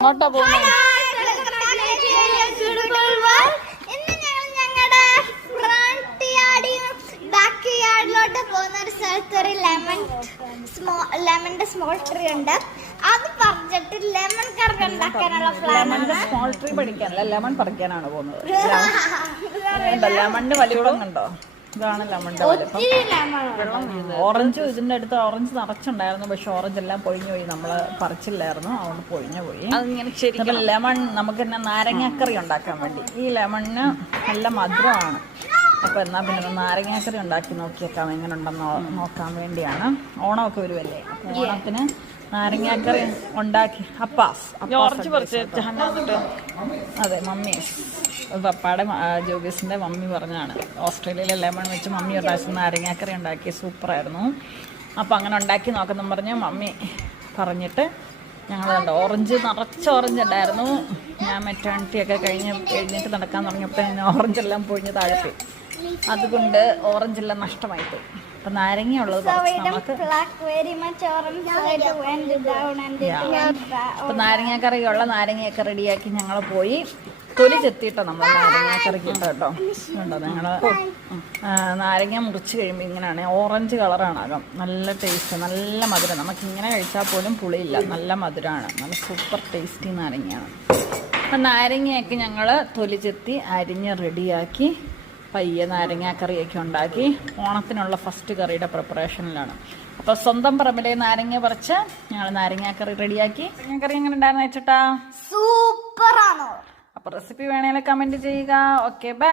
എങ്ങോട്ടാ പോകുന്നത് ഒരു ലെമൺ സ്മോ ലെമണിന്റെ സ്മോൾ ട്രീ ഉണ്ട്. അത് പറഞ്ഞിട്ട് ലെമൺ കറി ഉണ്ടാക്കാനുള്ള ലെമണിന്റെ സ്മോൾ ട്രീ പഠിക്കാനല്ല ലെമൺ പറിക്കാനാണ് പോകുന്നത്. ലെമണിന്റെ വലിപ്പം കണ്ടോ? ഇതാണ് ലെമൺ ഓറഞ്ച് ഇതിന്റെ അടുത്ത് ഓറഞ്ച് നിറച്ചുണ്ടായിരുന്നു. പക്ഷെ ഓറഞ്ച് എല്ലാം പൊഴിഞ്ഞു പോയി. നമ്മൾ പറിച്ചില്ലായിരുന്നു. അതുകൊണ്ട് പൊഴിഞ്ഞു പോയി. അതിങ്ങനെ ശരി ലെമൺ നമുക്ക് തന്നെ നാരങ്ങാക്കറി ഉണ്ടാക്കാൻ വേണ്ടി. ഈ ലെമണിന് നല്ല മധുരമാണ്. അപ്പൊ എന്നാ പിന്നെ നാരങ്ങാക്കറി ഉണ്ടാക്കി നോക്കിയേക്കാം. എങ്ങനെ ഉണ്ടെന്ന് നോക്കാൻ വേണ്ടിയാണ്. ഓണമൊക്കെ വരുമല്ലേ അപ്പൊ ഓണത്തിന് നാരങ്ങാക്കറി ഉണ്ടാക്കി. അപ്പാസ് ഓറഞ്ച് പറിച്ച് അതെ മമ്മി. പപ്പാടെ ജോബീസിന്റെ മമ്മി പറഞ്ഞാണ് ഓസ്ട്രേലിയയിലെ ലെമൺ വെച്ച് മമ്മി ഒരു പ്രാവശ്യം നാരങ്ങാക്കറി ഉണ്ടാക്കി. സൂപ്പറായിരുന്നു. അപ്പോൾ അങ്ങനെ ഉണ്ടാക്കി നോക്കുന്നു പറഞ്ഞു മമ്മി പറഞ്ഞിട്ട് ഞങ്ങൾ കണ്ടു. ഓറഞ്ച് നിറച്ച ഓറഞ്ച് ഉണ്ടായിരുന്നു. ഞാൻ മെറ്റേണിറ്റി ഒക്കെ കഴിഞ്ഞ് എഴുന്നേറ്റ് നടക്കാൻ തുടങ്ങിയപ്പോൾ ഓറഞ്ച് എല്ലാം പൊഴിഞ്ഞ് താഴെപ്പോയി അതുകൊണ്ട് ഓറഞ്ച് എല്ലാം നഷ്ടമായി പോയി അപ്പം നാരങ്ങ ഉള്ളത് നമുക്ക്. അപ്പം നാരങ്ങാക്കറിയുള്ള നാരങ്ങയൊക്കെ റെഡിയാക്കി ഞങ്ങൾ പോയി തൊലി ചെത്തിയിട്ടോ നമ്മൾ നാരങ്ങാക്കറിക്ക് ഇട്ടോ കേട്ടോ. ഉണ്ടോ ഞങ്ങൾ നാരങ്ങ മുറിച്ച് കഴിയുമ്പോൾ ഇങ്ങനെയാണ് ഓറഞ്ച് കളറാണ് അകം നല്ല ടേസ്റ്റ് നല്ല മധുരം. നമുക്ക് ഇങ്ങനെ കഴിച്ചാൽ പോലും പുളിയില്ല. നല്ല മധുരമാണ് നല്ല സൂപ്പർ ടേസ്റ്റി നാരങ്ങയാണ്. അപ്പം നാരങ്ങയൊക്കെ ഞങ്ങൾ തൊലി ചെത്തി അരിഞ്ഞ് റെഡിയാക്കി പയ്യെ നാരങ്ങാക്കറിയൊക്കെ ഉണ്ടാക്കി ഓണത്തിനുള്ള ഫസ്റ്റ് കറിയുടെ പ്രിപ്പറേഷനിലാണ് അപ്പോൾ സ്വന്തം പറമ്പിലെ നാരങ്ങ പറിച്ച് ഞങ്ങൾ നാരങ്ങാക്കറി റെഡിയാക്കി. നാരങ്ങാക്കറി എങ്ങനെ ഉണ്ടായിരുന്നു വെച്ചിട്ടാ സൂപ്പറാണോ അപ്പോൾ റെസിപ്പി വേണേൽ കമന്റ് ചെയ്യുക. Okay bye